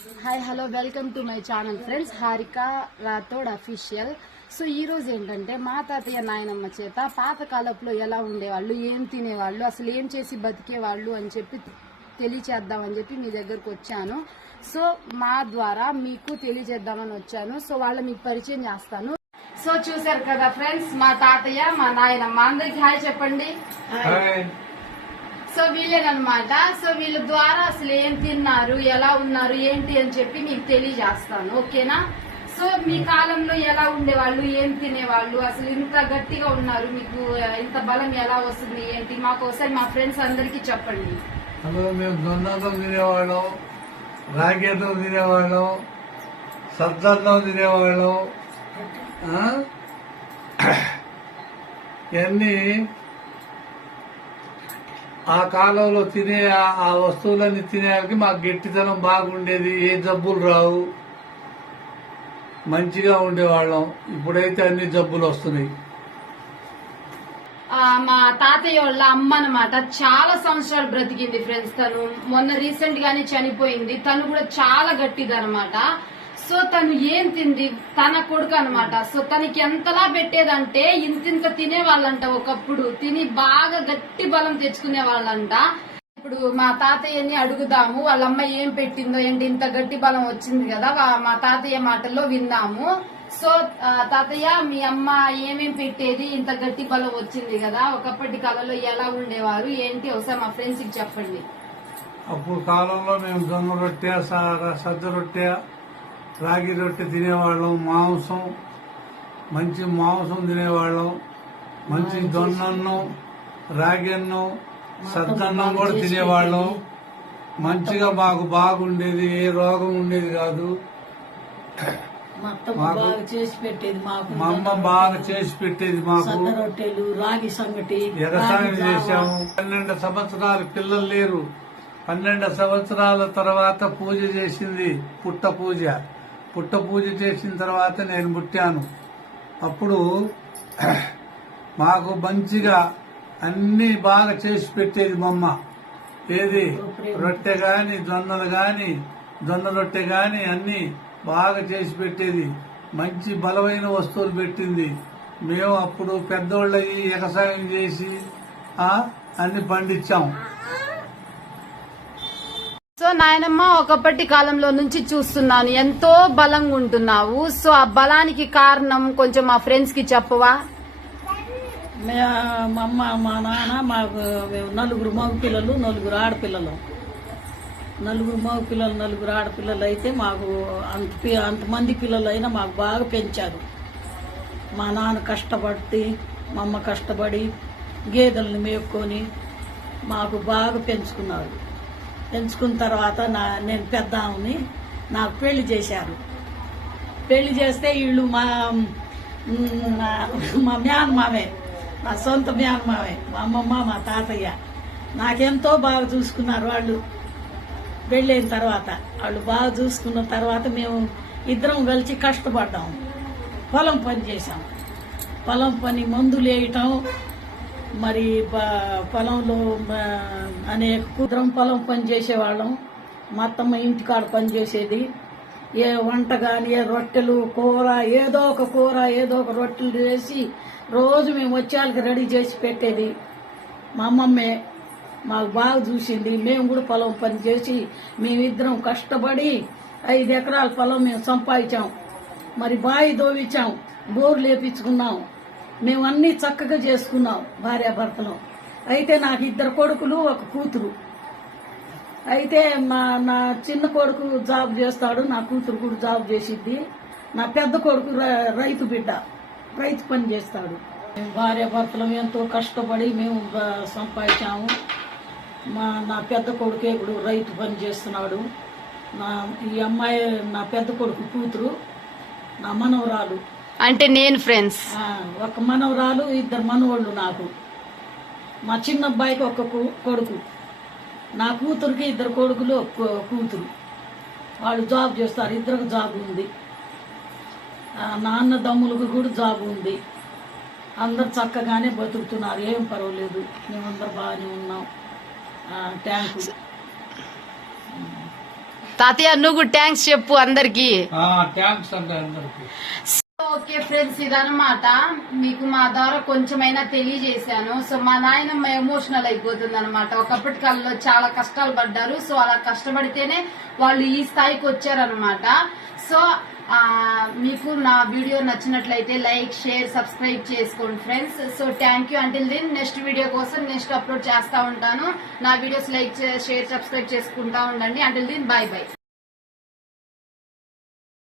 Hi hello welcome to my channel friends Harika Rathod official so ఈ రోజు ఏంటంటే మా తాతయ్య నాయనమ్మ చేత పాతకాలంలో ఎలా ఉండేవాళ్ళు ఏం తినేవాళ్ళు అసలు ఏం చేసి బతికేవాళ్ళు అని చెప్పి తెలియచేద్దామని చెప్పి మీ దగ్గరకు వచ్చాను. సో మా ద్వారా మీకు తెలియజేద్దామని వచ్చాను. సో వాళ్ళ మీకు పరిచయం చేస్తాను. సో చూశారు కదా ఫ్రెండ్స్ మా తాతయ్య మా నాయనమ్మ. అందరికి హాయ్ చెప్పండి. సో వీళ్ళేనమాట సో వీళ్ళ ద్వారా అసలు ఏం తిన్నారు ఎలా ఉన్నారు ఏంటి అని చెప్పి మీకు తెలియజేస్తాను. ఓకేనా? సో మీ కాలంలో ఎలా ఉండేవాళ్ళు ఏం తినేవాళ్ళు అసలు ఇంత గట్టిగా ఉన్నారు మీకు ఇంత బలం ఎలా వస్తుంది ఏంటి? మాకు ఒకసారి మా ఫ్రెండ్స్ అందరికీ చెప్పండి. హలో మేము దొన్నతో తినేవాళ్ళం రాగేతో తినేవాళ్ళం సద్దన్నం తినేవాళ్ళం? ఇవన్నీ ఆ కాలంలో తినే ఆ- వస్తువులన్నీ తినేవారికి మాకు గట్టితనం బాగుండేది ఏ జబ్బులు రావు. మంచిగా ఉండేవాళ్ళం. ఇప్పుడైతే అన్ని జబ్బులు వస్తున్నాయి. మా తాతయ్య వాళ్ళ అమ్మ అనమాట చాలా సంవత్సరాలు బ్రతికింది ఫ్రెండ్స్ తను. మొన్న రీసెంట్ గానే చనిపోయింది. తను కూడా చాలా గట్టిది అనమాట సో తను ఏం తింది? తన కొడుకు అనమాట సో తనకి ఎంతలా పెట్టేదంటే ఇంతింత తినేవాళ్ళంట ఒకప్పుడు. తిని బాగా గట్టి బలం తెచ్చుకునే వాళ్ళంట ఇప్పుడు మా తాతయ్యని అడుగుదాము వాళ్ళమ్మ ఏం పెట్టిందో ఏంటి ఇంత గట్టి బలం వచ్చింది కదా మా తాతయ్య మాటల్లో విన్నాము. సో తాతయ్య మీ అమ్మ ఏమేం పెట్టేది? ఇంత గట్టి బలం వచ్చింది కదా ఒకప్పటి కాలంలో ఎలా ఉండేవారు? ఏంటి? ఒకసారి మా ఫ్రెండ్స్ చెప్పండి. అప్పుడు కాలంలో మేము జొన్న రొట్టె సజ్జ రొట్టె రాగి రొట్టె తినేవాళ్ళం మాంసం మంచి మాంసం తినేవాళ్ళం మంచి జొన్నన్నం రాగి అన్నం సద్దన్నం కూడా తినేవాళ్ళం. మంచిగా మాకు బాగుండేది ఏ రోగం ఉండేది కాదు. మా అత్తమ్మ మాకు- బాగా చేసి పెట్టేది మాకు. మా అమ్మ బాగా చేసి పెట్టేది మాకు. సన్న రొట్టెలు రాగి సంగటి వ్యవసాయం. చేశాము. పన్నెండు సంవత్సరాలు పిల్లలు లేరు. పన్నెండు సంవత్సరాల తర్వాత పూజ చేసింది పుట్ట పూజ. పుట్ట పూజ చేసిన తర్వాత నేను పుట్టాను. అప్పుడు మాకు మంచిగా అన్ని బాగా చేసి పెట్టేది మమ్మ ఏది? రొట్టె గాని జొన్నలు గాని జొన్న రొట్టె గాని అన్ని బాగా చేసి పెట్టేది. మంచి బలమైన వస్తువులు పెట్టింది. మేము అప్పుడు పెద్దోళ్ళయి వ్యవసాయం చేసి అన్ని పండించాం నాయనమ్మ ఒకప్పటి కాలంలో నుంచి చూస్తున్నాను. ఎంతో బలంగా ఉంటున్నావు. సో ఆ బలానికి కారణం కొంచెం మా ఫ్రెండ్స్కి చెప్పవా? మే మా అమ్మ మా నాన్న మాకు నలుగురు మగ పిల్లలు నలుగురు ఆడపిల్లలు. నలుగురు మగ పిల్లలు నలుగురు ఆడపిల్లలు అయితే మాకు అంత పి- అంతమంది పిల్లలు అయినా మాకు బాగా పెంచారు. మా నాన్న కష్టపడి మా అమ్మ కష్టపడి గేదెలను మేపుకొని మాకు బాగా పెంచుకున్నారు. పెంచుకున్న తర్వాత నా నేను పెద్ద ఆమెని నాకు పెళ్ళి చేశారు. పెళ్ళి చేస్తే వీళ్ళు మా మా నా- మా మేనమామే నా సొంత మేనమామే మా అమ్మమ్మ మా తాతయ్య. నాకెంతో బాగా చూసుకున్నారు వాళ్ళు. పెళ్ళైన తర్వాత వాళ్ళు బాగా చూసుకున్న తర్వాత మేము ఇద్దరం కలిసి కష్టపడ్డాము పొలం పని చేసాం పొలం పని మందులు వేయటం మరి పొలంలో అనేక కుదరం పొలం పని చేసేవాళ్ళం. మా అత్తమ్మ ఇంటికాడ పనిచేసేది ఏ వంట కానీ ఏ రొట్టెలు కూర ఏదో ఒక కూర ఏదో ఒక రొట్టెలు వేసి రోజు మేము వచ్చేళ్ళకి రెడీ చేసి పెట్టేది. మా అమ్మమ్మే మాకు బాగా చూసింది. మేము కూడా పొలం పని చేసి మేమిద్దరం కష్టపడి ఐదు ఎకరాల పొలం మేము సంపాదించాం. మరి బావి దోవించాం బోర్లు వేపించుకున్నాం మేము అన్ని చక్కగా చేసుకున్నాం భార్యాభర్తలు. అయితే నాకు ఇద్దరు కొడుకులు ఒక కూతురు. అయితే మా నా చిన్న కొడుకు జాబ్ చేస్తాడు నా కూతురు కూడా జాబ్ చేసిద్ది. నా పెద్ద కొడుకు రైతు బిడ్డ రైతు పని చేస్తాడు. మేము భార్యాభర్తలం ఎంతో కష్టపడి మేము సంపాదించాము. మా నా పెద్ద కొడుకే ఇప్పుడు రైతు పని చేస్తున్నాడు. నా ఈ అమ్మాయి నా పెద్ద కొడుకు కూతురు నా మనవరాలు. అంటే నేను ఫ్రెండ్స్ ఒక మనవరాలు ఇద్దరు మనవాళ్ళు నాకు. మా చిన్న అబ్బాయికి ఒక కొడుకు. నా కూతురికి ఇద్దరు కొడుకులు కూతురు. వాళ్ళు జాబ్ చేస్తారు ఇద్దరికి జాబ్ ఉంది. నాన్న దమ్ములకు కూడా జాబ్ ఉంది. అందరు చక్కగానే బతుకుతున్నారు. ఏం పర్వాలేదు. మేమందరం బాగానే ఉన్నాం. యూ తాతయ్య నువ్వు థ్యాంక్స్ చెప్పు అందరికి. ఓకే ఫ్రెండ్స్ ఇదనమాట మీకు మా ద్వారా కొంచెమైనా తెలియజేశాను. సో మా నాయనమ్మ ఎమోషనల్ అయిపోతుంది అనమాట ఒకప్పటి కాలంలో చాలా కష్టాలు పడ్డారు. సో అలా కష్టపడితేనే వాళ్ళు ఈ స్థాయికి వచ్చారనమాట సో మీకు నా వీడియో నచ్చినట్లయితే లైక్ షేర్ సబ్స్క్రైబ్ చేసుకోండి friends. So thank you until then next video కోసం నెక్స్ట్ అప్లోడ్ చేస్తా ఉంటాను. నా వీడియోస్ లైక్ షేర్ సబ్స్క్రైబ్ చేసుకుంటా ఉండండి. Until Deen bye bye